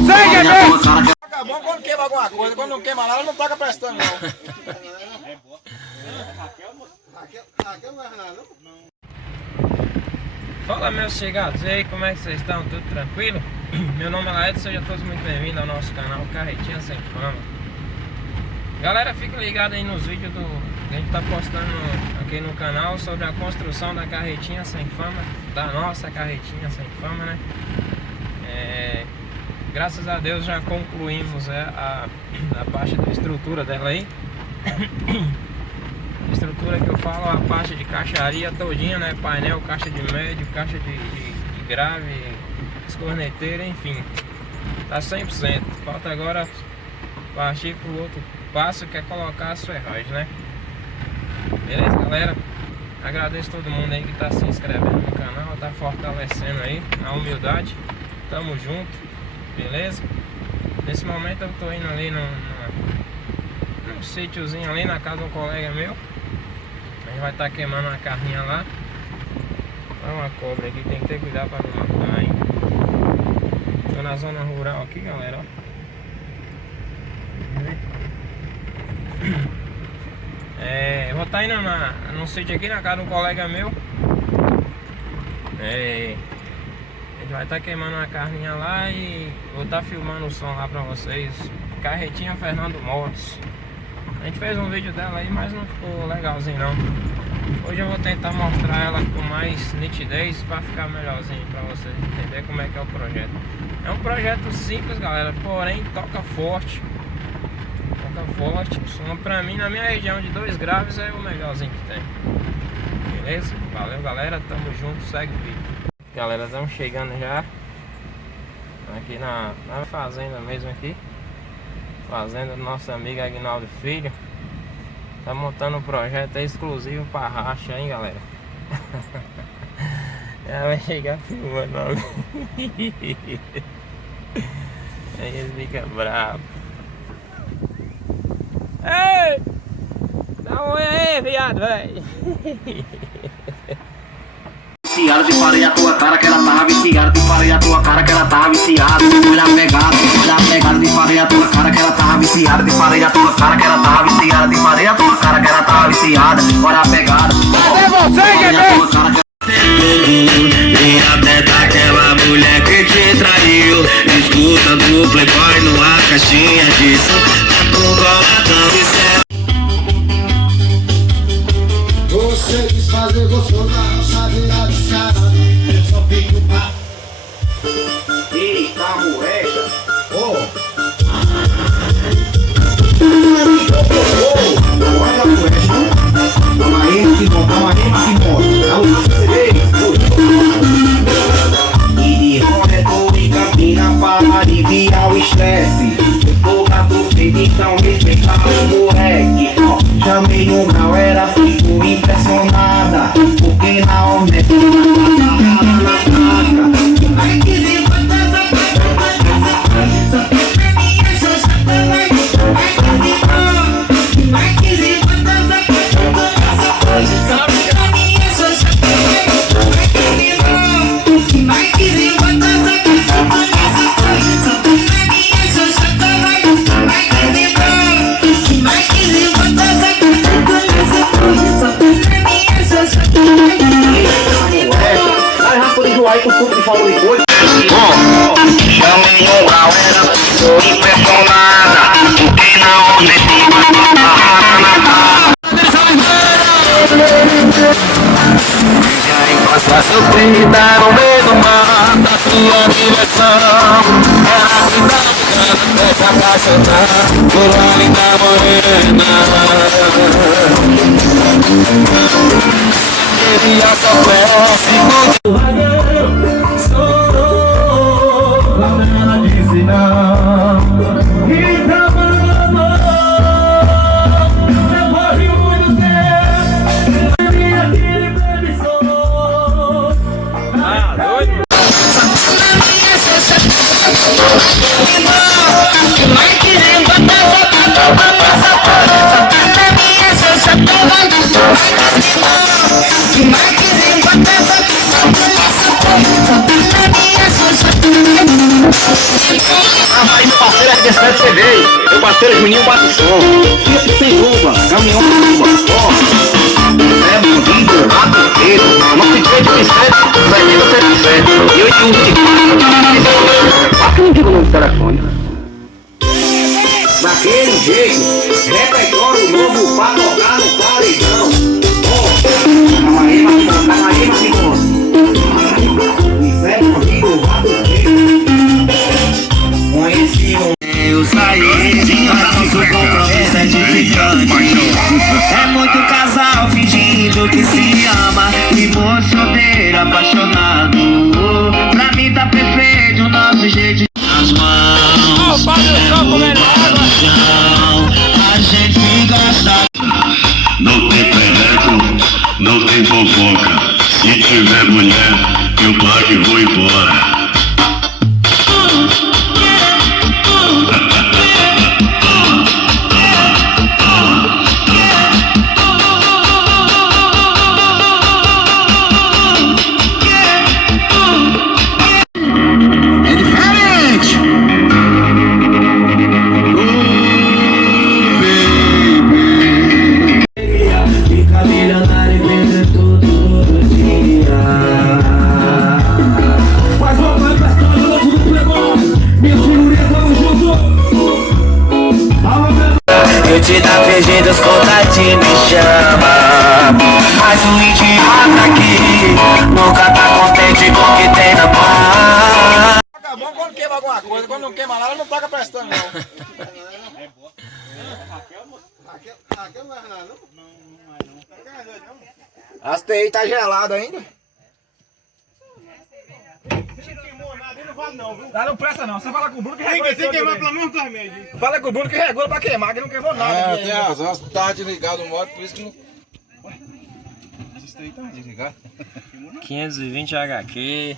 você, Guilherme! Tá bom quando queima alguma coisa, quando não queima nada, não toca prestando, não. Raquel não é nada, não? Fala, meus chegados, e aí, como é que vocês estão? Tudo tranquilo? Meu nome é Laedson, sejam todos muito bem-vindos ao nosso canal Carretinha Sem Fama. Galera, fica ligado aí nos vídeos que a gente tá postando aqui no canal sobre a construção da Carretinha Sem Fama, da nossa Carretinha Sem Fama, né? Graças a Deus já concluímos a parte da estrutura dela aí. Estrutura que eu falo, a parte de caixaria todinha, né? Painel, caixa de médio, caixa de grave, escorneteira, enfim. Tá 100%. Falta agora partir pro outro passo, que é colocar as ferragens, né? Beleza, galera? Agradeço todo mundo aí que tá se inscrevendo no canal, tá fortalecendo aí a humildade. Tamo junto. Beleza? Nesse momento eu tô indo ali num sítiozinho ali na casa de um colega meu. A gente vai estar queimando uma carninha lá. Olha uma cobra aqui, tem que ter cuidado para não matar, hein? Tô na zona rural aqui, galera, ó. Eu vou estar indo num sítio aqui na casa de um colega meu. A gente vai estar queimando uma carninha lá e vou estar filmando o som lá pra vocês. Carretinha Fernando Motos. A gente fez um vídeo dela aí, mas não ficou legalzinho não. Hoje eu vou tentar mostrar ela com mais nitidez pra ficar melhorzinho pra vocês entenderem como é que é o projeto. É um projeto simples, galera, porém toca forte. Toca forte. O som pra mim, na minha região de 2 graves, é o melhorzinho que tem. Beleza? Valeu, galera, tamo junto, segue o vídeo. Galera, estamos chegando já aqui na fazenda mesmo aqui. Fazenda do nosso amigo Aguinaldo Filho. Tá montando um projeto exclusivo para racha, hein, galera. Ela vai chegar filmando logo. Aí ele fica bravo. Ei! Dá um oi aí, viado, velho. Viciado, te falei a tua cara que ela tava viciada. Te falei a tua cara que ela tava viciada. Olha a pegada, te falei a tua cara que ela tava viciada. Te falei a tua cara que ela tava viciada. Te falei a tua cara que ela tava viciada. Olha a pegada. Cadê você, Guilherme? E até daquela mulher que te traiu. Escuta do Playboy numa caixinha de som. Tá com cola tão viciada. Você quis fazer gostoso, sabe lá de cara. Eu só fico pra... Eita, moleca. Olha a moleca. Calma aí, que bom, calma aí, que bom. E de Roneto e Campina para aliviar o estresse. Eu tô gato feito, então respeita o moleque. Chamei o grau, era fico impressionada. Porque na onda é na placa. Vai dizer quantas só tem pra mim, eu sou chata, vai dizer quantas só tem pra mim, eu sou chata, vai dizer quantas só tem pra mim, eu sou chata, vai dizer quantas só tem pra mim, eu sou chata. Aí já por enjoar com tudo que falou depois. Chamei um grau, era impressionada. Porque na onda Passa sofrida no meio do mar, da sua direção. Ela que tá ficando até se apaixonar por uma linda morena. Queria só péssimo. Chorou, mas ela disse não. E trabalhou, depois de muito tempo, minha filha preguiçou. Doido? Vai dizer quantas só tem pra mim, eu sou chata, vai dizer quantas só tem pra mim, eu sou chata. Tava aí meu parceiro RD7 CV, meu parceiro Juninho bate som. Fiat sem roupa, caminhão sem roupa. Ó, é bandido, rato preto, nosso DJ de Vicente, Zé 77, e eu e o que não digo o nome do telefone? Daquele jeito, repertório novo pra tocar no paredão. Ó, calma aí, Marcos, calma aí, Marcos. Vicente, bandido, rato preto. Conheci eu saí, nosso compromisso é edificante. É muito casal fingindo que se ama e moçodeiro apaixonado. Pra mim tá perfeito o nosso jeito. As mãos, a gente gosta. Não tem pereco, não tem fofoca. Se tiver mulher, eu pago e vou embora. Eu te dá fingindo, os contatinhos me chama. Mas o idiota aqui nunca tá contente com o que tem na mão. Tá bom quando queima alguma coisa, quando não queima nada, não paga prestando não. Raquel não é nada, não? As TI tá gelada ainda. Não presta não, você fala com o Bruno que regula. Tem que queimar pelo menos 2 meses. Fala com o Bruno que regula pra queimar, que não queimou nada. É, tem razão, tava desligado o modo, por isso que não... Isso aí tá desligado. 520 HQ.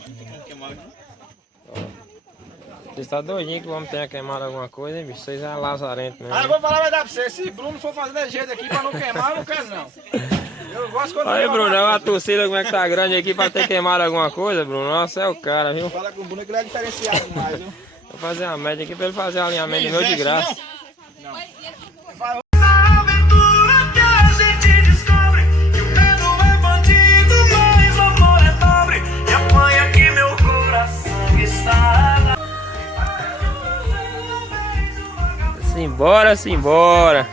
Vocês tá doidinho que o homem tenha queimado alguma coisa, hein, bicho? Vocês é lazarento mesmo. Ah, eu vou falar a verdade pra você, se Bruno for fazer desse jeito aqui pra não queimar, eu não quero não. Eu gosto quando... Aí, Bruno, é uma torcida como é que tá grande aqui pra ter queimado alguma coisa, Bruno? Nossa, é o cara, viu? Fala com o Bruno que ele é diferenciado demais, viu? Vou fazer uma média aqui pra ele fazer o alinhamento de meu de graça. Simbora, simbora.